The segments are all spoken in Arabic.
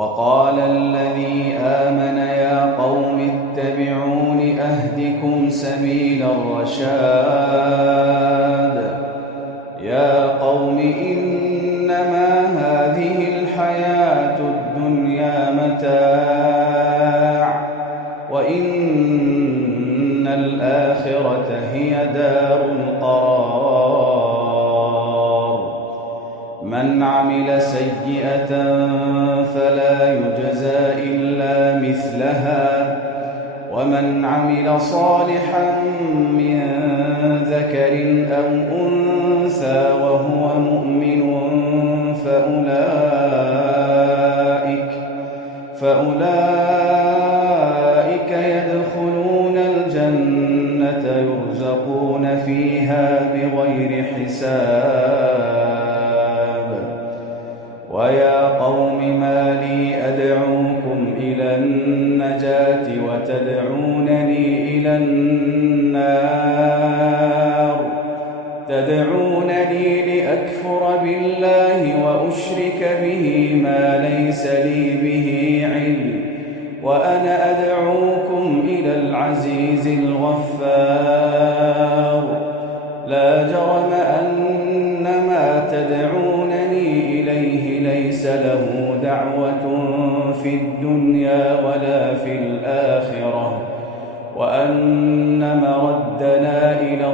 وقال الذي آمن يا قوم اتبعون أهدكم سبيل الرشاد يا قوم إنما هذه الحياة الدنيا متاع وإن الآخرة هي دار القرار من عمل سيئة فلا يجزى إلا مثلها ومن عمل صالحا من ذكر أو أنثى وهو مؤمن فأولئك يدخلون الجنة يرزقون فيها بغير حساب ويا قوم ما لي أدعوكم إلى النجاة وتدعونني إلى النار تدعونني لأكفر بالله وأشرك به ما ليس لي به علم وأنا أدعوكم إلى العزيز الغفار لا جرم أن ما تدعونني إليه ليس له دعوة في الدنيا ولا في الآخرة وأن مردنا إلى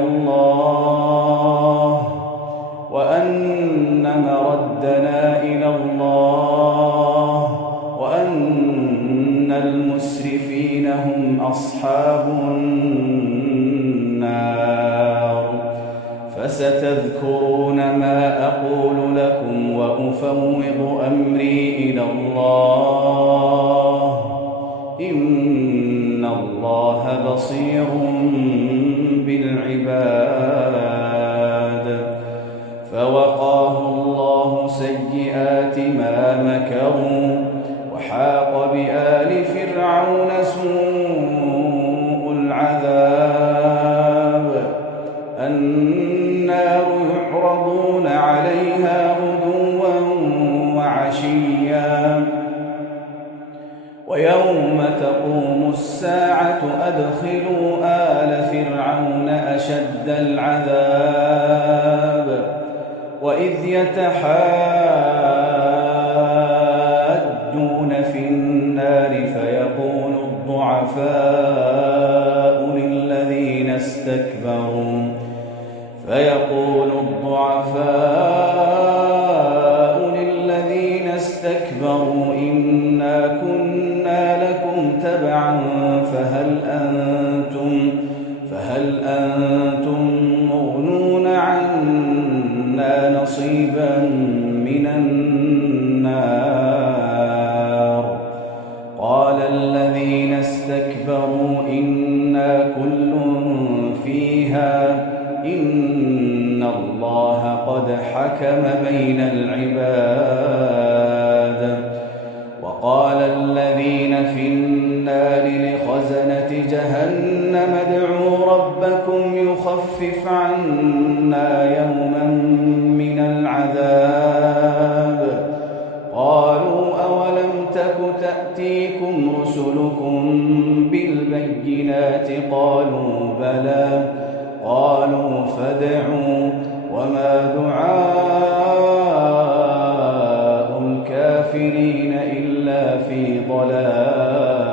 الله وأن المسرفين هم أصحاب النار فستذكرون ما أقول لكم وأفوض أمري إلى الله إن الله بصير بالعباد فوقاه الله سيئات ما مكروا وحاق بآل فرعون سوء العذاب النار يعرضون عليها غدوا وعشيا ويوم تقوم الساعة أدخلوا آل فرعون أشد العذاب وإذ يتحاجون في النار فيقول الضعفاء للذين استكبروا إنا كنا لكم تبعا فهل أنتم مغنون عنا نصيبا من النار قال الذين استكبروا إنا كل فيها إن الله قد حكم بين العباد وقال الذين في النار لخزنة جهنم ادعوا ربكم يخفف عنا يوما من العذاب قالوا أولم تك تأتيكم رسلكم بالبينات قالوا بلى قالوا فادعوا وما دعاء الكافرين إلا في ضلال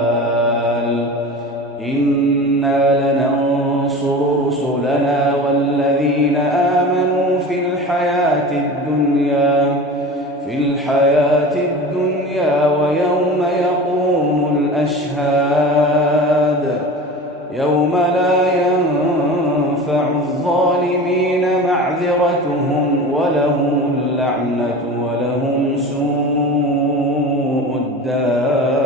إنا لننصر رسلنا والذين آمنوا في الحياة الدنيا ويوم يقوم الأشهاد يوم لا ينفع الظالمين معذرتهم ولهم اللعنة ولهم سوء الدار.